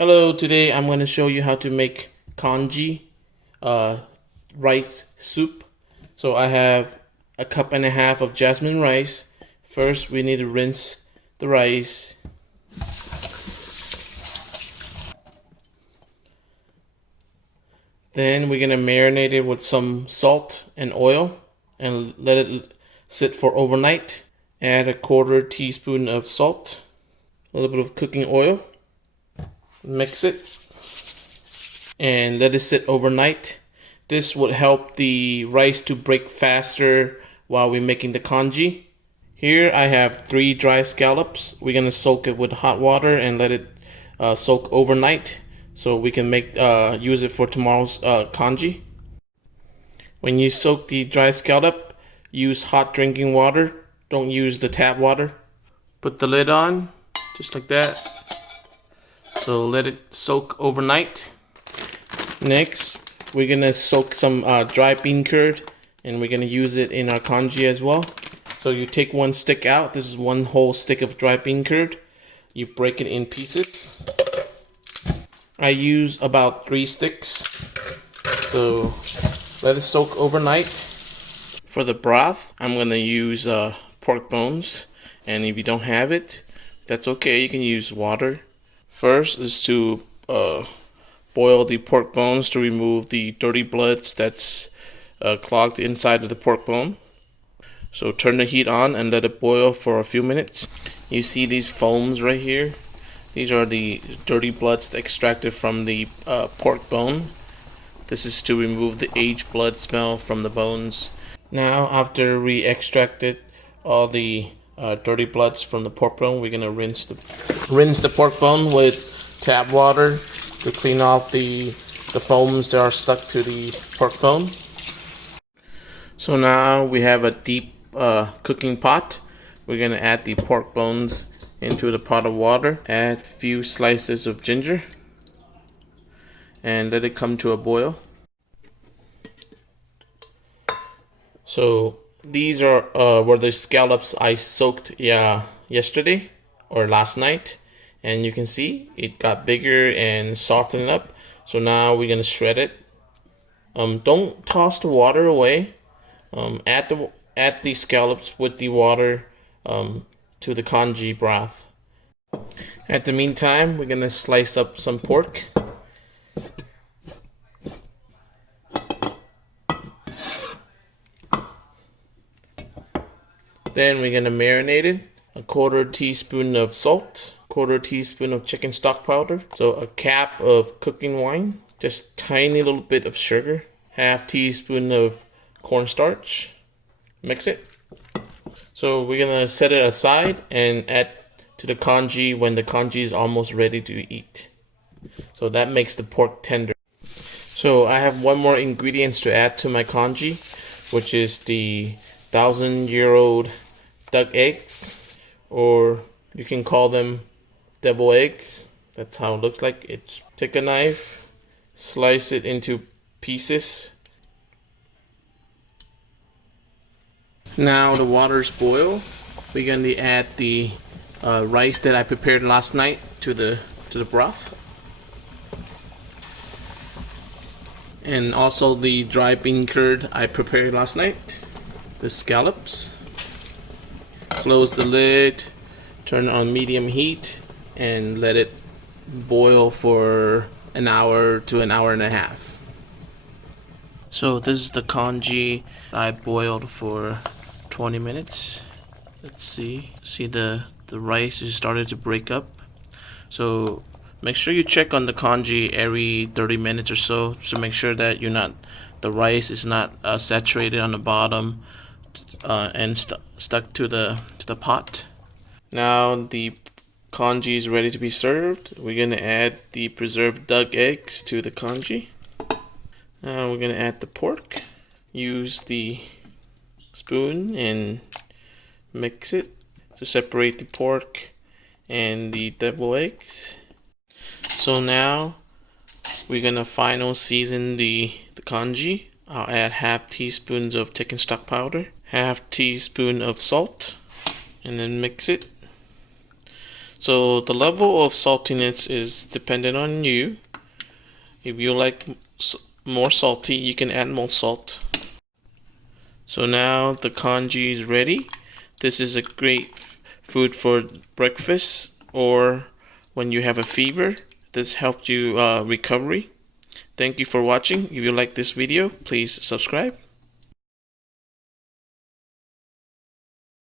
Hello, today I'm going to show you how to make congee rice soup. So I have a cup and a half of jasmine rice. First, we need to rinse the rice. Then we're going to marinate it with some salt and oil and let it sit for overnight. Add a 1/4 teaspoon of salt, a little bit of cooking oil. Mix it and let it sit overnight. This would help the rice to break faster while we're making the congee. Here I have 3 dry scallops. We're gonna soak it with hot water and let it soak overnight so we can use it for tomorrow's congee. When you soak the dry scallop, use hot drinking water. Don't use the tap water. Put the lid on, just like that. So let it soak overnight. Next, we're gonna soak some dry bean curd, and we're gonna use it in our congee as well. So you take one stick out. This is one whole stick of dry bean curd. You break it in pieces. I use about 3 sticks. So let it soak overnight. For the broth, I'm gonna use pork bones, and if you don't have it, that's okay. You can use water. First is to boil the pork bones to remove the dirty bloods that's clogged inside of the pork bone. So turn the heat on and let it boil for a few minutes. You see these foams right here? These are the dirty bloods extracted from the pork bone. This is to remove the aged blood smell from the bones. Now, after we extracted all the dirty bloods from the pork bone, we're gonna rinse the pork bone with tap water to clean off the foams that are stuck to the pork bone. So now we have a deep cooking pot. We're gonna add the pork bones into the pot of water. Add a few slices of ginger and let it come to a boil. So these were the scallops I soaked yesterday or last night, and you can see it got bigger and softened up. So now we're gonna shred it. Don't toss the water away. Add the scallops with the water to the congee broth. At the meantime, we're gonna slice up some pork. Then we're gonna marinate it. A 1/4 teaspoon of salt, 1/4 teaspoon of chicken stock powder, so a cap of cooking wine, just tiny little bit of sugar, 1/2 teaspoon of cornstarch. Mix it. So we're gonna set it aside and add to the congee when the congee is almost ready to eat. So that makes the pork tender. So I have one more ingredient to add to my congee, which is the 1,000-year-old duck eggs, or you can call them devil eggs. That's how it looks like. Take a knife, slice it into pieces. Now the water's boiled. We're going to add the rice that I prepared last night to the broth, and also the dry bean curd I prepared last night. The scallops. Close the lid, turn it on medium heat, and let it boil for an hour to an hour and a half. So this is the congee I boiled for 20 minutes. Let's see the rice is started to break up. So make sure you check on the congee every 30 minutes or so to make sure that the rice is not saturated on the bottom and stuck to the pot. Now the congee is ready to be served. We're gonna add the preserved duck eggs to the congee. Now we're gonna add the pork. Use the spoon and mix it to separate the pork and the devil eggs. So now we're gonna final season the congee. I'll add 1/2 teaspoons of chicken stock powder, 1/2 teaspoon of salt, and then mix it. So the level of saltiness is dependent on you. If you like more salty, you can add more salt. So now the congee is ready. This is a great food for breakfast or when you have a fever. This helped you recovery. Thank you for watching. If you like this video, please subscribe.